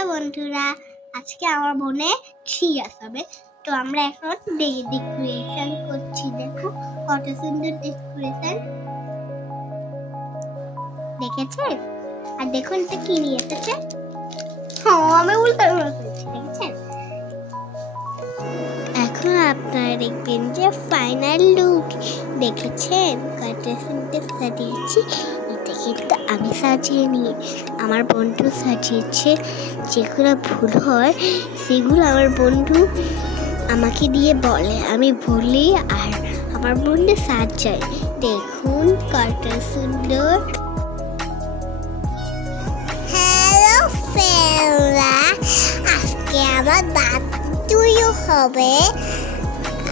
Hello বন্ধুরা, আজকে আমার বোনে 3 ইয়ার্স হবে। তো আমরা এখন ডেকোরেশন করছি। দেখো কত সুন্দর ডেকোরেশন, দেখেছেন? আর দেখুন তো কি নিয়ে এসেছে। হ্যাঁ, আমি উল্টো করেছি, দেখেছেন? এখন আপনারা দেখবেন যে ফাইনাল লুক। দেখেছেন কত সুন্দর সাজিয়েছি। এটা কিন্তু আমি সাজিয়ে নিয়ে আমার বন্ধু সাজিয়েছে। যেগুলো ভুল হয় সেগুলো আমার বন্ধু আমাকে দিয়ে বলে, আমি বলি আর আমার বন্ধু সাজায়। দেখুন কত সুন্দর। হ্যালো ফ্রেন্ডরা, আজকে আমার বার্থডে হবে।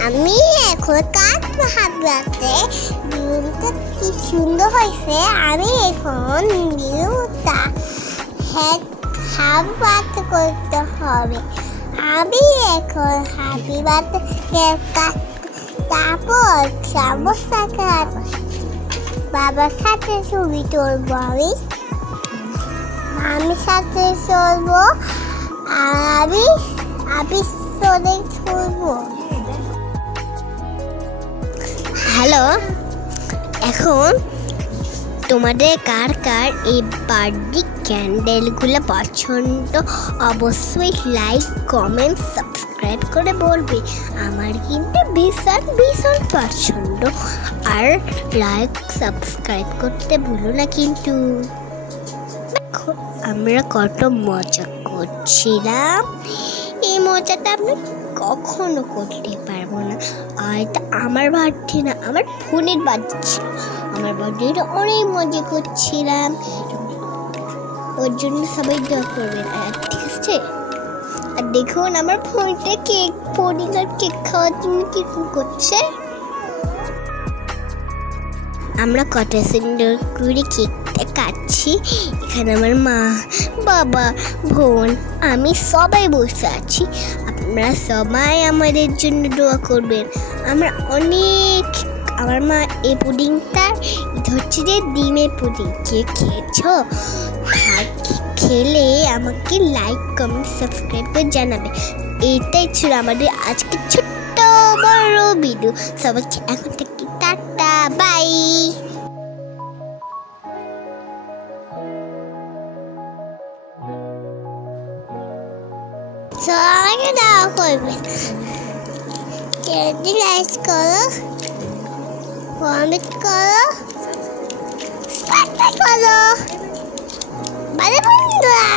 আমি এখন কাজ ভাবতে রুমটা কি সুন্দর হয়েছে। আমি এখন নিউটা হাবি করতে হবে। আমি এখন হাবি তারপর বাবার সাথে ছবি তুলবো। আমি সাথে চলবো আর আমি চলে ছুলবো। হ্যালো, এখন তোমাদের কার কার এই বার্থডে ক্যান্ডেলগুলো পছন্দ অবশ্যই লাইক কমেন্ট সাবস্ক্রাইব করে বলবে। আমার কিন্তু ভীষণ পছন্দ। আর লাইক সাবস্ক্রাইব করতে ভুলো না কিন্তু। দেখো আমরা কত মজা করছিলাম। এই মজাটা আমি কখনো করতে পারবো না। আর এটা আমার বার্থডে না, আমার ফোনের বার্থডে ছিল। আমার বার্থডেটা অনেক মজা করছিলাম। ওর জন্য সবাই দোয়া করবেন, ঠিক আছে? আর দেখুন আমার ফোনটা কেক পুডিং আর কেক খাওয়ার জন্য কিরকম করছে। আমরা কত সুন্দর করে কেকটা কাটছি। এখানে আমার মা, বাবা, বোন, আমি সবাই বসে আছি। আপনারা সবাই আমাদের জন্য দোয়া করবেন। আমরা অনেক, আমার মা এই পুডিংটা, এটা হচ্ছে যে ডিমের পুডিং। কে খেয়েছো? খেলে আমাকে লাইক কমেন্ট সাবস্ক্রাইব করে জানাবে। এটাই ছিল আমাদের আজকে ছোট্ট বড় ভিডিও। সবাইকে এখন থেকে টাটা, বাই। সবাইকে দেওয়া করবেন। লাইক করো, কমেন্ট করো, সাবস্ক্রাইব করো। বাই বন্ধুরা।